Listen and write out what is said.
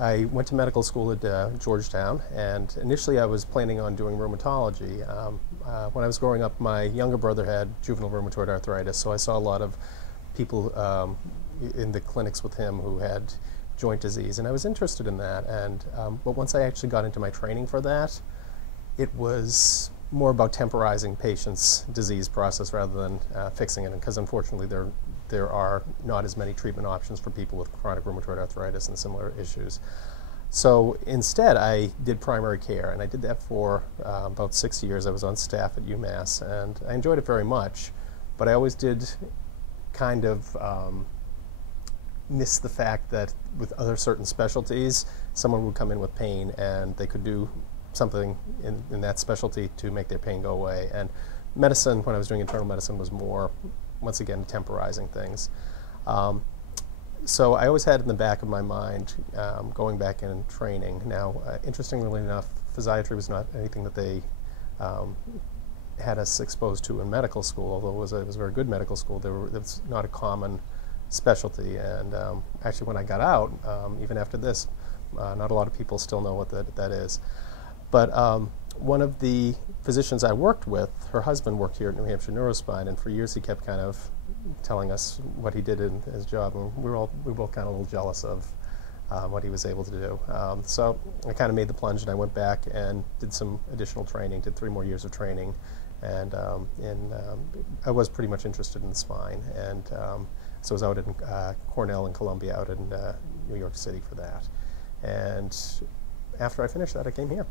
I went to medical school at Georgetown, and initially I was planning on doing rheumatology. When I was growing up, my younger brother had juvenile rheumatoid arthritis, so I saw a lot of people in the clinics with him who had joint disease, and I was interested in that. And but once I actually got into my training for that, it was more about temporizing patients' disease process rather than fixing it, because unfortunately there are not as many treatment options for people with chronic rheumatoid arthritis and similar issues. So instead I did primary care, and I did that for about 6 years. I was on staff at UMass, and I enjoyed it very much, but I always did kind of miss the fact that with other certain specialties, someone would come in with pain and they could do something in that specialty to make their pain go away. And medicine, when I was doing internal medicine, was more, once again, temporizing things. So I always had in the back of my mind going back in training. Now, interestingly enough, physiatry was not anything that they had us exposed to in medical school, although it was a very good medical school. It was not a common specialty. And actually, when I got out, even after this, not a lot of people still know what that is. But one of the physicians I worked with, her husband worked here at New Hampshire NeuroSpine, and for years he kept kind of telling us what he did in his job, and we were both kind of a little jealous of what he was able to do. So I kind of made the plunge, and I went back and did some additional training, did 3 more years of training, and I was pretty much interested in the spine, and so I was out in Cornell and Columbia, out in New York City for that. And after I finished that, I came here.